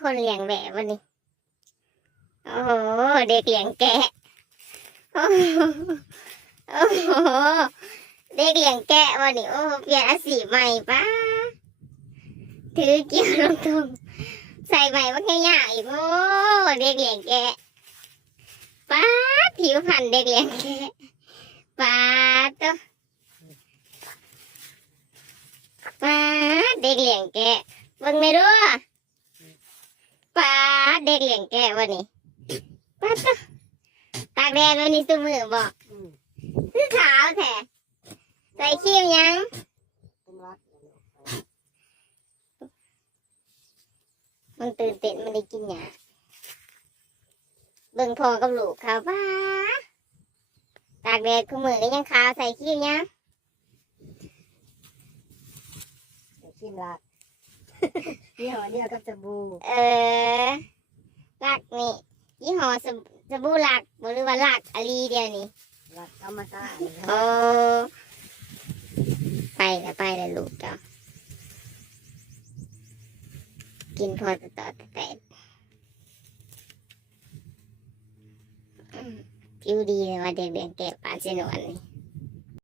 คนเลี้ยงแบะวันนี้ โอ้โหเด็กเลี้ยงแกะ โอ้โหเด็กเลี้ยงแกะวันนี้โอ้เปลี่ยนอาชีใหม่ป้าถือเกี่ยวลงตรงใส่ใหม่ว่าแค่ยากอีกโอ้เด็กเลี้ยงแกะป้าผิวพรรณเด็กเลี้ยงแกะป้าตัวป้าเด็กเลี้ยงแกะเบิ่งไม่รู้ ป้าเด็กเลี้ยงแกะวันนี้ป้าตัวตากแดดวันนี้สมือบอกอืมคือขาวแท้ใส่ครีมยังมันตื่นเต้นมันได้กินหยาเบิ่งพอกับลูกเขาป้าตากแดดคู่มือก็ยังขาวใส่ครีมยังเดี๋ยวชิมละ ยี่ห้อเดียวกับสบู่เออลักนี่ยี่ห้อสบสบู่ลักบ่หรือว่าลักอาลีเดียวนี่รักธรรมชาติโอ้ไปแล้วไปแล้วลูกเจ้ากินพอต่อต่อแต่แต่อืมผิวดีเลยว่าเด็กเด็กแก่ปานเสนวนนี่